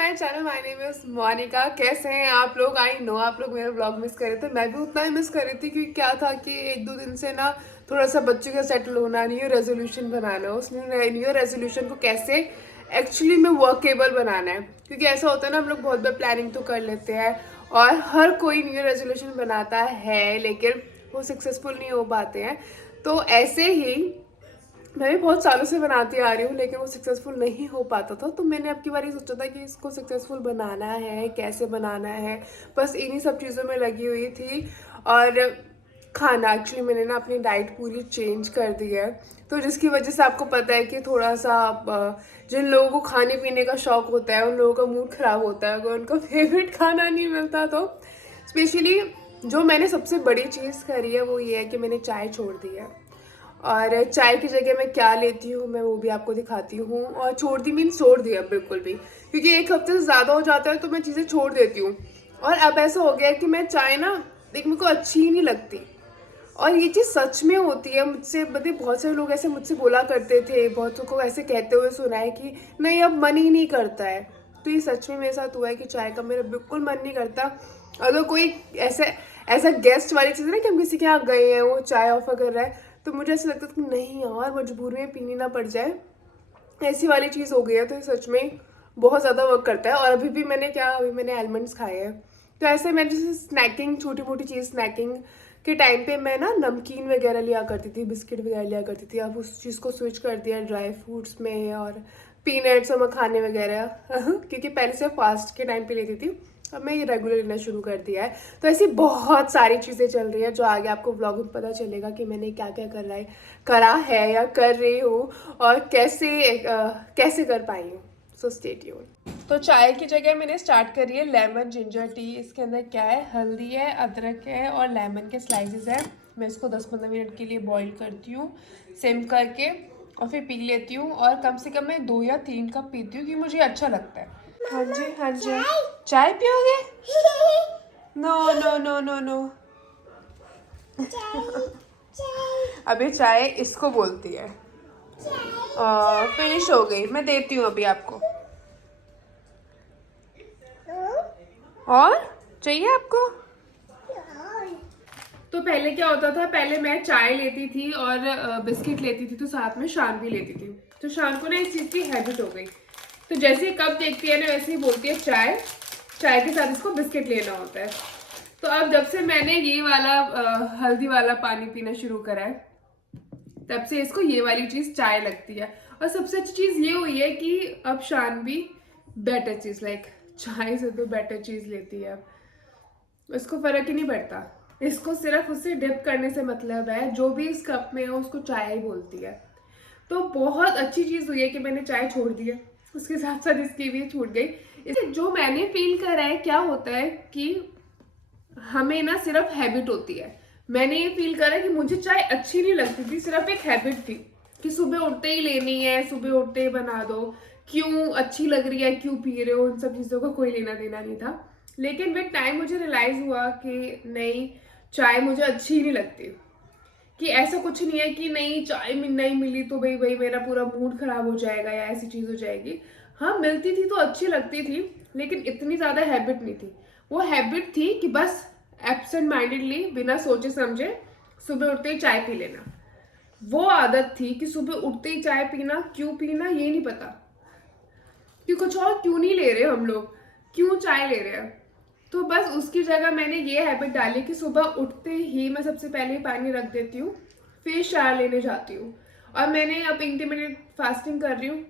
My channel. My name is Monika. कैसे हैं आप लोग? आई नो आप लोग मेरे ब्लॉग मिस कर रहे थे, मैं भी उतना ही मिस कर रही थी क्योंकि क्या था कि एक दो दिन से ना थोड़ा सा बच्चों का सेटल होना, न्यू रेजोल्यूशन बनाना, उस न्यू रेजोल्यूशन को कैसे एक्चुअली में वर्केबल बनाना है। क्योंकि ऐसा होता है ना, हम लोग बहुत बार प्लानिंग तो कर लेते हैं और हर कोई न्यू रेजोल्यूशन बनाता है लेकिन वो सक्सेसफुल नहीं हो पाते हैं। तो ऐसे ही मैं भी बहुत सालों से बनाती आ रही हूँ लेकिन वो सक्सेसफुल नहीं हो पाता था, तो मैंने अब की बार ये सोचा था कि इसको सक्सेसफुल बनाना है, कैसे बनाना है। बस इन्हीं सब चीज़ों में लगी हुई थी। और खाना एक्चुअली मैंने ना अपनी डाइट पूरी चेंज कर दी है, तो जिसकी वजह से आपको पता है कि थोड़ा सा जिन लोगों को खाने पीने का शौक होता है उन लोगों का मूड ख़राब होता है अगर उनका फेवरेट खाना नहीं मिलता। तो स्पेशली जो मैंने सबसे बड़ी चीज़ करी है वो ये है कि मैंने चाय छोड़ दी है। और चाय की जगह मैं क्या लेती हूँ मैं वो भी आपको दिखाती हूँ। और छोड़ दी मीन छोड़ दिया बिल्कुल भी, क्योंकि एक हफ्ते से ज़्यादा हो जाता है तो मैं चीज़ें छोड़ देती हूँ। और अब ऐसा हो गया है कि मैं चाय ना, देख, मेरे को अच्छी ही नहीं लगती। और ये चीज़ सच में होती है। मुझसे मतलब बहुत सारे लोग ऐसे मुझसे बोला करते थे, बहुतों को ऐसे कहते हुए सुना है कि नहीं अब मन ही नहीं करता है। तो ये सच में मेरे साथ हुआ है कि चाय का मेरा बिल्कुल मन नहीं करता। अगर कोई ऐसे ऐसा गेस्ट वाली चीज़ है ना कि हम किसी के यहाँ गए हैं, वो चाय ऑफर कर रहा है, तो मुझे ऐसा लगता है कि नहीं यार मजबूरी में पीनी ना पड़ जाए, ऐसी वाली चीज़ हो गई है। तो ये सच में बहुत ज़्यादा वर्क करता है। और अभी मैंने आलमंड्स खाए हैं। तो ऐसे मैं जैसे स्नैकिंग, छोटी मोटी चीज़ स्नैकिंग के टाइम पे मैं ना नमकीन वगैरह लिया करती थी, बिस्किट वगैरह लिया करती थी। अब उस चीज़ को स्विच कर दिया ड्राई फ्रूट्स में और पीनट्स और मखाने वगैरह क्योंकि पहले से फास्ट के टाइम पे लेती थी, अब मैं ये रेगुलर लेना शुरू कर दिया है। तो ऐसी बहुत सारी चीज़ें चल रही है जो आगे आपको व्लॉग में पता चलेगा कि मैंने क्या क्या करा है या कर रही हूँ और कैसे कर पाई हूँ। So stay tuned. तो चाय की जगह मैंने स्टार्ट करी है लेमन जिंजर टी। इसके अंदर क्या है, हल्दी है, अदरक है और लेमन के स्लाइसेस है। मैं इसको 10-15 मिनट के लिए बॉईल करती हूँ सिम करके और फिर पी लेती हूँ। और कम से कम मैं 2 या 3 कप पीती हूँ क्योंकि मुझे अच्छा लगता है। हाँ जी हाँ जी। चाय पियोगे? No no no no no. अभी चाय इसको बोलती है। फिनिश हो गई, मैं देती हूँ अभी आपको। और चाहिए आपको? तो पहले क्या होता था, पहले मैं चाय लेती थी और बिस्किट लेती थी तो साथ में शान भी लेती थी। तो शान को ना इस चीज़ की हैबिट हो गई, तो जैसे ही कप देखती है ना वैसे ही बोलती है चाय, चाय के साथ इसको बिस्किट लेना होता है। तो अब जब से मैंने ये वाला हल्दी वाला पानी पीना शुरू करा है तब से इसको ये वाली चीज़ चाय लगती है। और सबसे अच्छी चीज़ ये हुई है कि अब शान भी बेटर चीज़ लाइक चाय से तो बेटर चीज़ लेती है। अब इसको फर्क ही नहीं पड़ता, इसको सिर्फ उससे डिप करने से मतलब है, जो भी इस कप में है उसको चाय ही बोलती है। तो बहुत अच्छी चीज़ हुई है कि मैंने चाय छोड़ दी है, उसके साथ साथ इसकी भी छूट गई। इसे जो मैंने फील करा है, क्या होता है कि हमें ना सिर्फ हैबिट होती है। मैंने ये फील करा कि मुझे चाय अच्छी नहीं लगती थी, सिर्फ एक हैबिट थी कि सुबह उठते ही लेनी है, सुबह उठते ही बना दो, क्यों अच्छी लग रही है, क्यों पी रहे हो, उन सब चीज़ों का कोई लेना देना नहीं था। लेकिन विद टाइम मुझे रियलाइज हुआ कि नहीं, चाय मुझे अच्छी नहीं लगती। कि ऐसा कुछ नहीं है कि नहीं चाय नहीं मिली तो भाई भाई मेरा पूरा मूड खराब हो जाएगा या ऐसी चीज़ हो जाएगी। हाँ, मिलती थी तो अच्छी लगती थी लेकिन इतनी ज़्यादा हैबिट नहीं थी। वो हैबिट थी कि बस एब्सेंट माइंडेडली बिना सोचे समझे सुबह उठते ही चाय पी लेना। वो आदत थी कि सुबह उठते ही चाय पीना, क्यों पीना ये नहीं पता, कि कुछ और क्यों नहीं ले रहे हम लोग, क्यों चाय ले रहे हैं। तो बस उसकी जगह मैंने ये हैबिट डाली कि सुबह उठते ही मैं सबसे पहले पानी रख देती हूँ, फिर शावर लेने जाती हूँ। और मैंने अब इंटरमीडिएट फास्टिंग कर रही हूँ।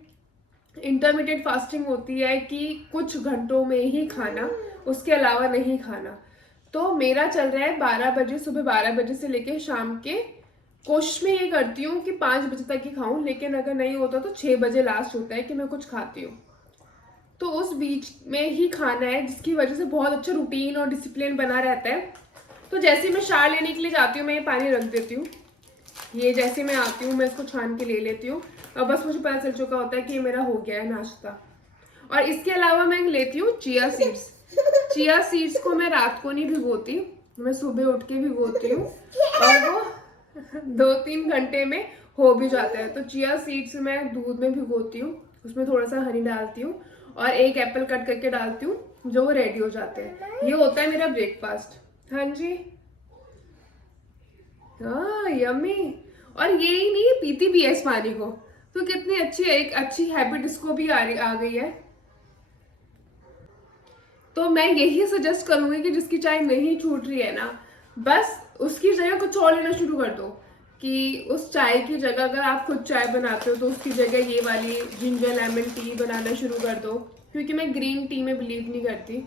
इंटरमीडिएट फास्टिंग होती है कि कुछ घंटों में ही खाना, उसके अलावा नहीं खाना। तो मेरा चल रहा है 12 बजे, सुबह 12 बजे से लेके शाम के, कोशिश में ये करती हूँ कि 5 बजे तक ही खाऊं, लेकिन अगर नहीं होता तो 6 बजे लास्ट होता है कि मैं कुछ खाती हूँ। तो उस बीच में ही खाना है, जिसकी वजह से बहुत अच्छा रूटीन और डिसिप्लिन बना रहता है। तो जैसे मैं शावर लेने के लिए जाती हूँ मैं ये पानी रख देती हूँ, ये जैसे मैं आती हूँ मैं इसको छान के ले लेती हूँ और बस मुझे पता चल चुका होता है कि ये मेरा हो गया है नाश्ता। और इसके अलावा मैं लेती हूँ चिया सीड्स। चिया सीड्स को मैं रात को नहीं भिगोती, मैं सुबह उठ के भिगोती हूँ और वो 2-3 घंटे में हो भी जाता है। तो चिया सीड्स मैं दूध में भिगोती हूँ, उसमें थोड़ा सा हनी डालती हूँ और एक एप्पल कट करके डालती हूँ, जो वो रेडी हो जाते हैं। ये होता है मेरा ब्रेकफास्ट। हाँ जी, हाँ यम्मी। और ये ही नहीं, पीती भी है इस पानी को, तो कितनी अच्छी, एक अच्छी हैबिट इसको भी आ गई है। तो मैं यही सजेस्ट करूंगी कि जिसकी चाय नहीं छूट रही है ना, बस उसकी जगह कुछ और लेना शुरू कर दो। कि उस चाय की जगह अगर आप खुद चाय बनाते हो तो उसकी जगह ये वाली जिंजर लेमन टी बनाना शुरू कर दो। क्योंकि मैं ग्रीन टी में बिलीव नहीं करती,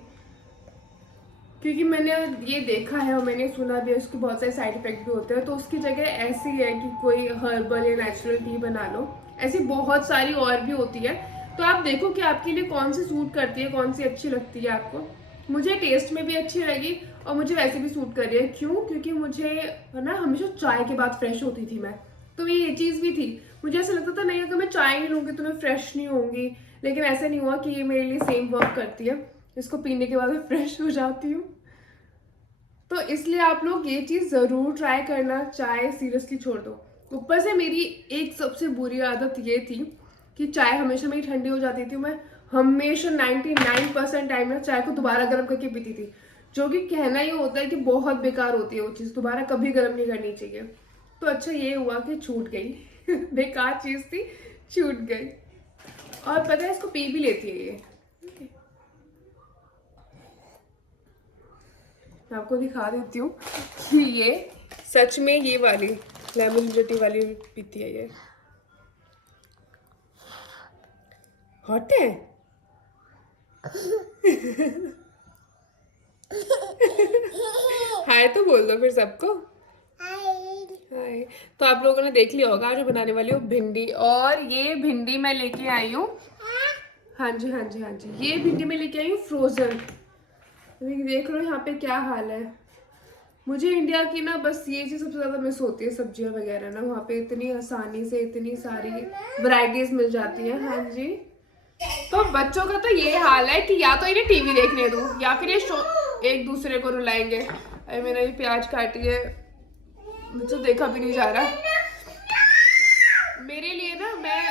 क्योंकि मैंने ये देखा है और मैंने सुना भी है उसके बहुत सारे साइड इफेक्ट भी होते हैं। तो उसकी जगह ऐसी है कि कोई हर्बल या नेचुरल टी बना लो। ऐसी बहुत सारी और भी होती है, तो आप देखो कि आपके लिए कौन सी सूट करती है, कौन सी अच्छी लगती है आपको। मुझे टेस्ट में भी अच्छी लगी और मुझे वैसे भी सूट कर रही है। क्यों? क्योंकि मुझे है ना हमेशा चाय के बाद फ्रेश होती थी मैं, तो ये चीज़ भी थी। मुझे ऐसा लगता था नहीं, अगर मैं चाय नहीं लूँगी तो मैं फ्रेश नहीं होंगी, लेकिन ऐसा नहीं हुआ कि ये मेरे लिए सेम वर्क करती है। इसको पीने के बाद मैं फ्रेश हो जाती हूँ। तो इसलिए आप लोग ये चीज़ ज़रूर ट्राई करना, चाय सीरियसली छोड़ दो। ऊपर से मेरी एक सबसे बुरी आदत ये थी कि चाय हमेशा मेरी ठंडी हो जाती थी। मैं हमेशा 99% टाइम में चाय को दोबारा गर्म करके पीती थी, जो कि कहना ये होता है कि बहुत बेकार होती है वो चीज़, दोबारा कभी गर्म नहीं करनी चाहिए। तो अच्छा ये हुआ कि छूट गई बेकार चीज़ थी, छूट गई। और पता है इसको पी भी लेती है ये। मैं आपको दिखा देती हूँ कि ये सच में ये वाली लेमन जटी वाली पीती है। ये हॉट है हाय तो बोल दो फिर सबको हाय। तो आप लोगों ने देख लिया होगा, जो बनाने वाली हूँ भिंडी। और ये भिंडी मैं लेके आई हूँ, हाँ जी हाँ जी हाँ जी, ये भिंडी मैं लेके आई हूँ फ्रोजन। देख लो यहाँ पे क्या हाल है। मुझे इंडिया की ना बस ये चीज़ सबसे ज़्यादा मिस होती है, सब्जियां वगैरह ना वहाँ पे इतनी आसानी से इतनी सारी वैरायटीज मिल जाती है। हाँ जी। तो बच्चों का तो ये हाल है कि या तो इन्हें टीवी देखने दूँ या फिर ये एक दूसरे को रुलाएंगे। अरे मेरा ये प्याज काटी है, मुझे देखा भी नहीं जा रहा। मेरे लिए ना, मैं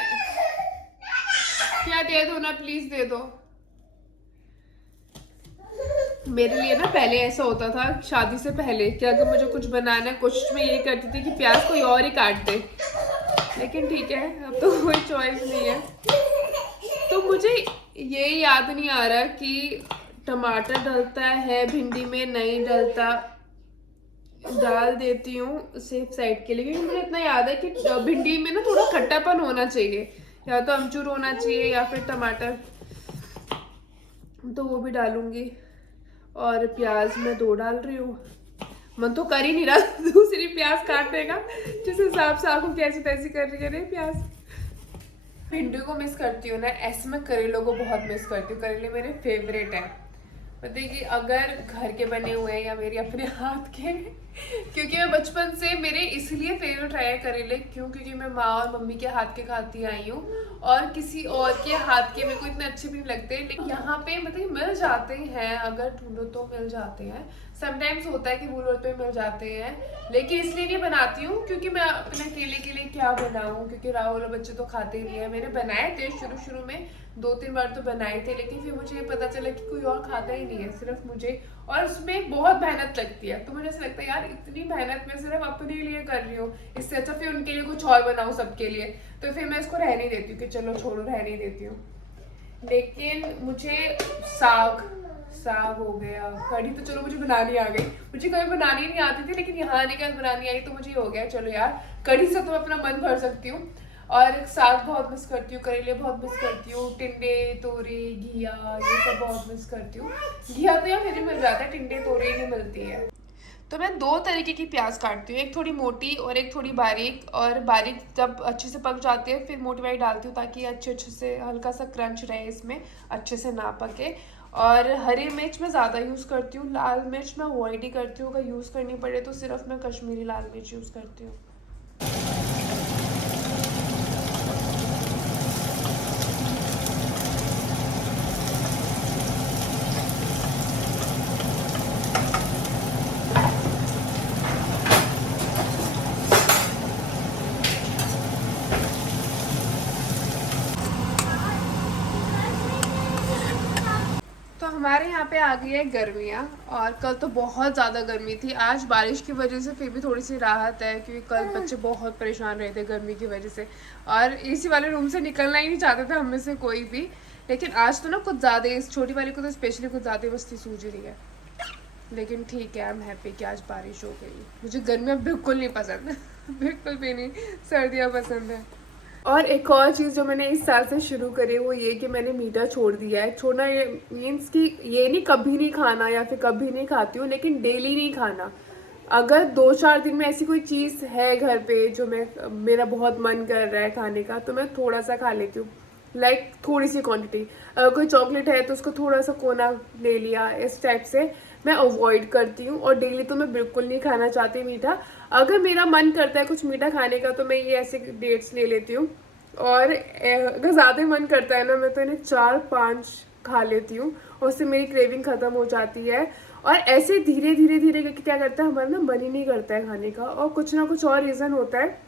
क्या दे दो ना, प्लीज दे दो। मेरे लिए ना पहले ऐसा होता था शादी से पहले कि अगर मुझे कुछ बनाना है, कोशिश में यही करती थी कि प्याज कोई और ही काट दे, लेकिन ठीक है अब तो कोई चॉइस नहीं है। तो मुझे ये याद नहीं आ रहा कि टमाटर डलता है भिंडी में, नहीं डलता, डाल देती हूँ सेफ साइड के लिए। क्योंकि मुझे इतना याद है कि भिंडी में ना थोड़ा खट्टापन होना चाहिए, या तो अमचूर होना चाहिए या फिर टमाटर, तो वो भी डालूंगी। और प्याज मैं 2 डाल रही हूँ, मन तो कर ही नहीं रहा दूसरी प्याज काटने का, जिस हिसाब से आपको कैसी तैसी कर रही है रे प्याज। भिंडी को मिस करती हूँ ना, ऐसे मैं करेलों को बहुत मिस करती हूँ। करेले मेरे फेवरेट है, पता है कि अगर घर के बने हुए हैं या मेरे अपने हाथ के क्योंकि मैं बचपन से मेरे इसलिए फेवरेट रहा है करेले, क्यों? क्योंकि मैं माँ और मम्मी के हाथ के खाती आई हूँ, और किसी और के हाथ के मेरे को इतने अच्छे भी नहीं लगते। लेकिन यहाँ पे मतलब मिल जाते हैं, अगर ढूंढो तो मिल जाते हैं। समटाइम्स होता है कि वूलवर्थ पे मिल जाते हैं, लेकिन इसलिए नहीं बनाती हूँ क्योंकि मैं अपने अकेले के लिए क्या बनाऊँ, क्योंकि राहुल और बच्चे तो खाते ही नहीं है। मैंने बनाए थे शुरू में 2-3 बार तो बनाए थे, लेकिन फिर मुझे ये पता चला कि कोई और खाता ही नहीं है, सिर्फ मुझे, और उसमें बहुत मेहनत लगती है। तो मुझे ऐसा लगता है यार इतनी मेहनत मैं सिर्फ अपने लिए कर रही हूँ, इससे अच्छा फिर उनके लिए कुछ और बनाऊँ सबके लिए। तो फिर मैं इसको रहने देती हूँ कि चलो छोड़ो, रहने देती हूँ। लेकिन मुझे साग हो गया, कढ़ी तो चलो मुझे बनानी आ गई, मुझे कभी बनानी नहीं आती थी, लेकिन यहाँ आने के बाद बनानी आई तो मुझे हो गया चलो यार कढ़ी से तो मैं अपना मन भर सकती हूँ। और साग बहुत मिस करती हूँ, करेले बहुत मिस करती हूँ, टिंडे तोरे घिया ये सब बहुत मिस करती हूँ। घिया तो यार मेरे मिल जाता है, टिंडे तोरे नहीं मिलती है। तो मैं 2 तरीके की प्याज काटती हूँ, एक थोड़ी मोटी और एक थोड़ी बारीक। और बारीक जब अच्छे से पक जाती है फिर मोटी वाली डालती हूँ, ताकि अच्छे से हल्का सा क्रंच रहे इसमें, अच्छे से ना पके। और हरी मिर्च मैं ज़्यादा यूज़ करती हूँ, लाल मिर्च मैं अवॉइड ही करती हूँ। अगर यूज़ करनी पड़े तो सिर्फ मैं कश्मीरी लाल मिर्च यूज़ करती हूँ। हमारे यहाँ पे आ गई है गर्मियाँ, और कल तो बहुत ज़्यादा गर्मी थी। आज बारिश की वजह से फिर भी थोड़ी सी राहत है, क्योंकि कल बच्चे बहुत परेशान रहे थे गर्मी की वजह से, और एसी वाले रूम से निकलना ही नहीं चाहते थे हम में से कोई भी। लेकिन आज तो ना कुछ ज़्यादा, इस छोटी वाली को तो स्पेशली कुछ ज़्यादा मस्ती सूझ रही है। लेकिन ठीक है, आई एम हैप्पी कि आज बारिश हो गई। मुझे गर्मियाँ बिल्कुल नहीं पसंद बिल्कुल भी नहीं, सर्दियाँ पसंद है। और एक और चीज़ जो मैंने इस साल से शुरू करी वो ये कि मैंने मीठा छोड़ दिया है। छोड़ना ये मीन्स कि ये नहीं कभी नहीं खाना या फिर कभी नहीं खाती हूँ, लेकिन डेली नहीं खाना। अगर 2-4 दिन में ऐसी कोई चीज़ है घर पे जो मेरा बहुत मन कर रहा है खाने का, तो मैं थोड़ा सा खा लेती हूँ। लाइक थोड़ी सी क्वांटिटी। अगर कोई चॉकलेट है तो उसको थोड़ा सा कोना ले लिया, इस टाइप से मैं अवॉइड करती हूँ। और डेली तो मैं बिल्कुल नहीं खाना चाहती मीठा। अगर मेरा मन करता है कुछ मीठा खाने का तो मैं ये ऐसे डेट्स ले लेती हूँ। और अगर ज़्यादा मन करता है ना, मैं तो इन्हें 4-5 खा लेती हूँ, और उससे मेरी क्रेविंग ख़त्म हो जाती है। और ऐसे धीरे धीरे धीरे करके क्या करता है, हमारा ना मन ही नहीं करता है खाने का, और कुछ ना कुछ और रीज़न होता है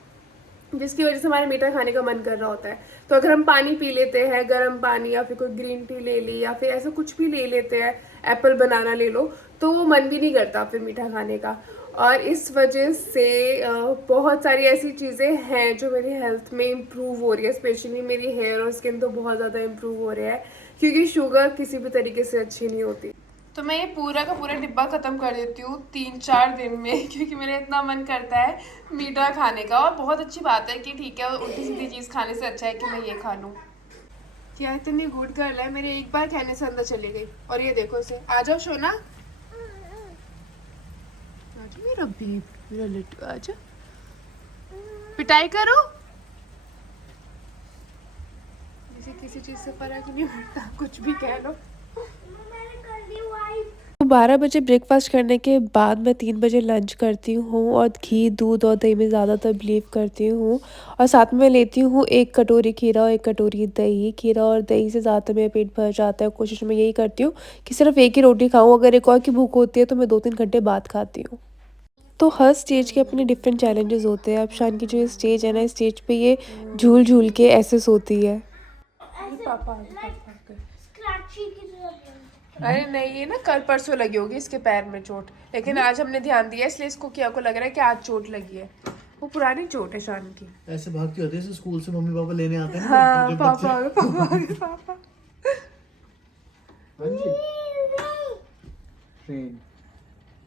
जिसकी वजह से हमारे मीठा खाने का मन कर रहा होता है। तो अगर हम पानी पी लेते हैं, गर्म पानी, या फिर कोई ग्रीन टी ले ली, या फिर ऐसा कुछ भी ले लेते हैं, एप्पल बनाना ले लो, तो वो मन भी नहीं करता फिर मीठा खाने का। और इस वजह से बहुत सारी ऐसी चीज़ें हैं जो मेरी हेल्थ में इम्प्रूव हो रही है, स्पेशली मेरी हेयर और स्किन तो बहुत ज़्यादा इम्प्रूव हो रहा है, क्योंकि शुगर किसी भी तरीके से अच्छी नहीं होती। तो मैं ये पूरा का पूरा डिब्बा ख़त्म कर देती हूँ 3-4 दिन में, क्योंकि मेरा इतना मन करता है मीठा खाने का। और बहुत अच्छी बात है कि ठीक है, उल्टी सीधी चीज़ खाने से अच्छा है कि मैं ये खा लूँ। क्या इतनी गुड गर्ल है, मेरे एक बार कहने से अंदर चली गई। और ये देखो इसे, आ जाओ सोना, आजा मेरा बेबी, मेरा लिट्टू, आजा, पिटाई करो। इसे किसी चीज़ से फर्क नहीं पड़ता, कुछ भी कह लो। 12 बजे ब्रेकफास्ट करने के बाद मैं 3 बजे लंच करती हूँ और घी, दूध और दही में ज़्यादातर बिलीव करती हूँ। और साथ में लेती हूँ 1 कटोरी खीरा और 1 कटोरी दही। खीरा और दही से ज़्यादातर मेरा पेट भर जाता है। कोशिश मैं यही करती हूँ कि सिर्फ़ 1 ही रोटी खाऊँ। अगर एक और की भूख होती है तो मैं 2-3 घंटे बाद खाती हूँ। तो हर स्टेज के अपने डिफरेंट चैलेंजेस होते हैं। अब शान की जो ये स्टेज है ना, इस स्टेज पे ये झूल-झूल के ऐसे सोती है। पापा अरे नहीं, ये ना कल परसों लगी होगी इसके पैर में चोट, लेकिन आज हमने ध्यान दिया, इसलिए इसको किया को लग रहा है कि आज चोट लगी है। वो पुरानी चोट है शान की। ऐसे भागती होती है स्कूल से, मम्मी पापा लेने आते हैं ना। हाँ, जब पापा आ गए, पापा आ गए, पापा। हाँ जी। ट्रेन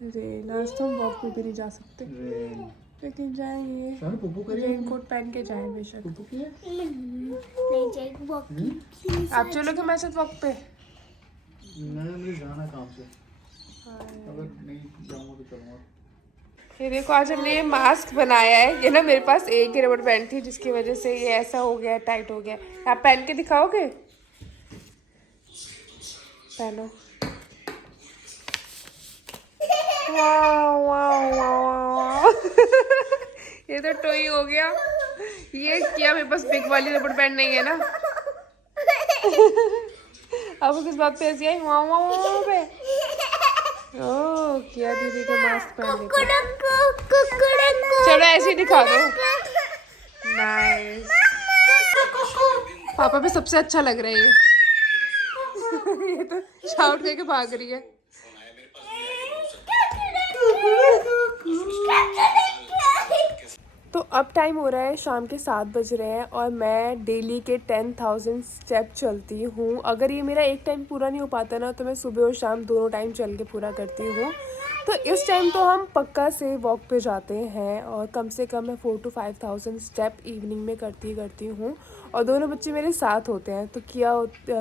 रेन, आज तो हम वॉक पे भी नहीं जा सकते, रेन लेकिन जाएंगे। शानू पुप्पू करिए। रेनकोट पहन के जाएं बेशक। पुप्पू किया? नहीं जाएगी वॉकिंग। आप चलोगे मेरे साथ वॉक पे? मुझे जाना काम से, अगर नहीं जाऊंगा तो चलूंगा। ये देखो, आज हमने ये मास्क बनाया है। ये ना मेरे पास एक ही रबड़ बैंड थी, जिसकी वजह से ये ऐसा हो गया, टाइट हो गया। आप पहन के दिखाओगे? पहनो। वाह वाह वाह ये तो टोई हो गया। ये क्या, मेरे पास बिग वाली रबड़ बैंड नहीं है ना। अब किस बात पे ऐसी आई? वाह वाह वाह पे। ओह, किया दीदी का मास्क पहन के। चलो ऐसे ही दिखा दो। नाइस। पापा पे सबसे अच्छा लग रहा है ये। ये तो शाउट करके भाग रही है। तो अब टाइम हो रहा है, शाम के 7 बज रहे हैं, और मैं डेली के 10,000 स्टेप चलती हूँ। अगर ये मेरा एक टाइम पूरा नहीं हो पाता ना, तो मैं सुबह और शाम दोनों टाइम चल के पूरा करती हूँ। तो इस टाइम तो हम पक्का से वॉक पे जाते हैं, और कम से कम मैं 4 to 5,000 स्टेप इवनिंग में करती हूँ। और दोनों बच्चे मेरे साथ होते हैं, तो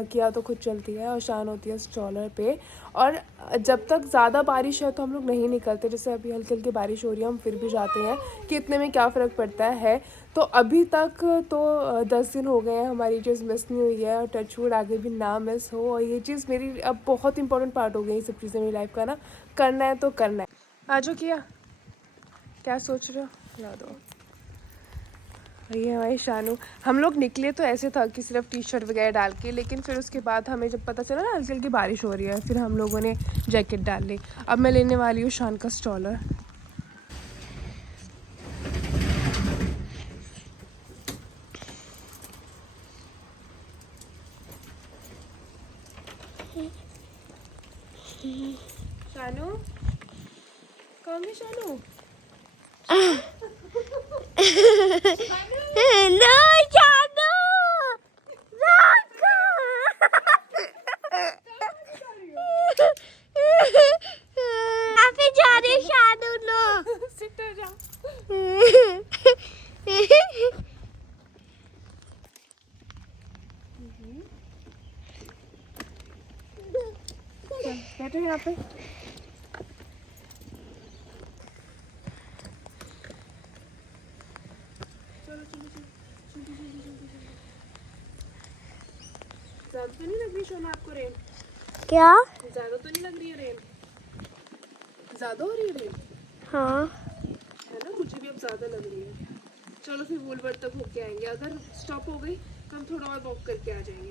किया तो खुद चलती है, और शान होती है स्ट्रॉलर पे। और जब तक ज़्यादा बारिश है तो हम लोग नहीं निकलते, जैसे अभी हल्की हल्की बारिश हो रही है, हम फिर भी जाते हैं कि इतने में क्या फ़र्क पड़ता है। तो अभी तक तो 10 दिन हो गए हैं, हमारी चीज़ मिस नहीं हुई है, और टचवुड आगे भी ना मिस हो। और ये चीज़ मेरी अब बहुत इंपॉर्टेंट पार्ट हो गई, ये सब चीज़ें मेरी लाइफ का ना, करना है तो करना है। आज किया क्या सोच रहे हो? ला दो। ये हमारी शानू। हम लोग निकले तो ऐसे था कि सिर्फ टी शर्ट वगैरह डाल के, लेकिन फिर उसके बाद हमें जब पता चला ना हल्की हल्की बारिश हो रही है, फिर हम लोगों ने जैकेट डाल ली। अब मैं लेने वाली हूँ शान का स्ट्रॉलर। शानू कौन है शानू? No, Janu! कहाँ पे जा रहे हो शानू लो? सिट हो जा। बैठो यहाँ पे। ज्यादा तो नहीं लग रही सोना आपको रेन? क्या? ज्यादा तो नहीं लग रही है रेन? ज्यादा हो रही है रेन हाँ है ना? मुझे भी अब ज्यादा लग रही है। चलो फिर वुलवर्थ तक होके आएंगे। अगर स्टॉप हो गई तो हम थोड़ा और वॉक करके आ जाएंगे,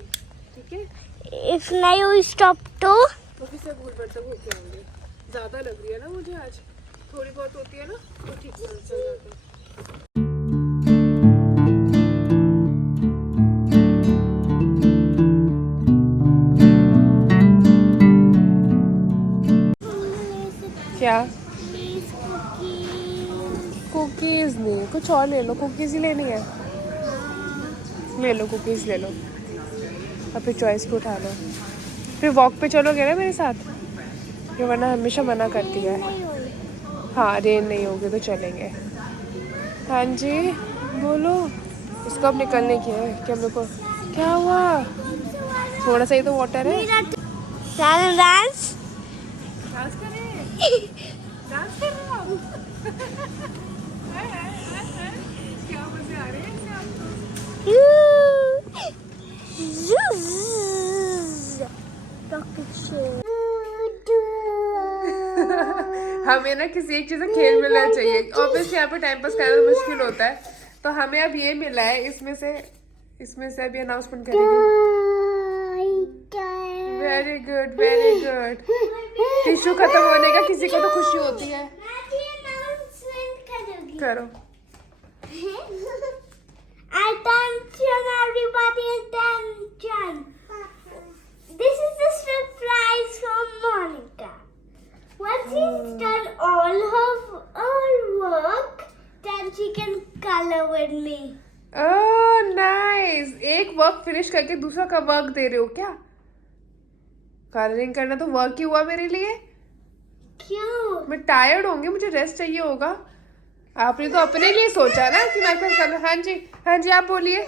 ठीक है? इफ नहीं हुई स्टॉप तो तो फिर से वुलवर्थ तक होके आएंगे। ज्यादा लग रही है ना मुझे आज, थोड़ी बहुत होती है ना तो ठीक चल जाता है। क्या? कुकीज नहीं, कुछ और ले लो। कुकीज ही लेनी है? ले लो कुकीज ले लो। अब फिर चॉइस पे उठा लो। फिर वॉक पे चलोगे ना मेरे साथ? ये वरना हमेशा मना करती है। हाँ रेन नहीं होगी तो चलेंगे। हाँ जी बोलो। इसको अब निकलने की है कि हम लोग को। क्या हुआ? थोड़ा सा ही तो वाटर है। डांस डांस करें? डांस कर रहे हो आप? क्या मजे आ रहे हैं इससे आपको? हमें ना किसी एक चीज से खेल मिलना चाहिए। ऑब्वियसली यहाँ पे टाइम पास करना मुश्किल होता है, तो हमें अब ये मिला है। इसमें से अभी अनाउंसमेंट करेंगे। Very good very good. Tissue खत्म होने का किसी को तो खुशी होती है। करो। Attention everybody, attention. This is the surprise from Monica. Once she's done all her work, then she can color with me. Oh nice. एक वर्क फिनिश करके दूसरा का वर्क दे रहे हो क्या? कलरिंग करना तो वर्क ही हुआ मेरे लिए। क्यों? मैं टायर्ड होंगी, मुझे रेस्ट चाहिए होगा। आपने तो अपने लिए सोचा ना कि मैं कर। हाँ जी आप बोलिए।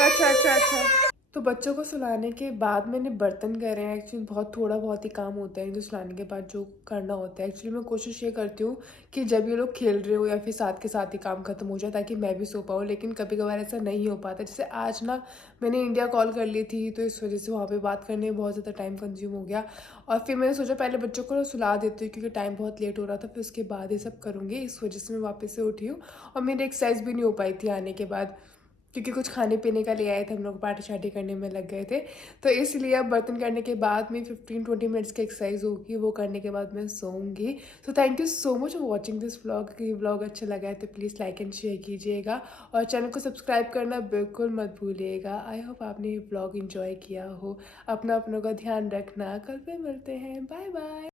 अच्छा। तो बच्चों को सुलाने के बाद मैंने बर्तन करे हैं। एक्चुअली थोड़ा बहुत ही काम होता है इनको सुलाने के बाद जो करना होता है। एक्चुअली मैं कोशिश ये करती हूँ कि जब ये लोग खेल रहे हो या फिर साथ के साथ ही काम खत्म हो जाए ताकि मैं भी सो पाऊँ, लेकिन कभी कभार ऐसा नहीं हो पाता। जैसे आज ना मैंने इंडिया कॉल कर ली थी, तो इस वजह से वहाँ पर बात करने में बहुत ज़्यादा टाइम कंज्यूम हो गया। और फिर मैंने सोचा पहले बच्चों को सुला देती हूँ क्योंकि टाइम बहुत लेट हो रहा था, फिर उसके बाद ये सब करूँगी। इस वजह से मैं वापस से उठी हूँ और मेरी एक्सरसाइज भी नहीं हो पाई थी आने के बाद, क्योंकि कुछ खाने पीने का ले आए थे हम लोग, पार्टी शार्टी करने में लग गए थे। तो इसलिए अब बर्तन करने के बाद में 15-20 मिनट्स की एक्सरसाइज होगी, वो करने के बाद मैं सोऊंगी। तो thank you so much for watching this vlog. कि व्लॉग अच्छा लगा है तो प्लीज़ लाइक एंड शेयर कीजिएगा और चैनल को सब्सक्राइब करना बिल्कुल मत भूलिएगा। आई होप आपने ये व्लॉग इन्जॉय किया हो। अपना अपनों का ध्यान रखना। कल फिर मिलते हैं। Bye bye.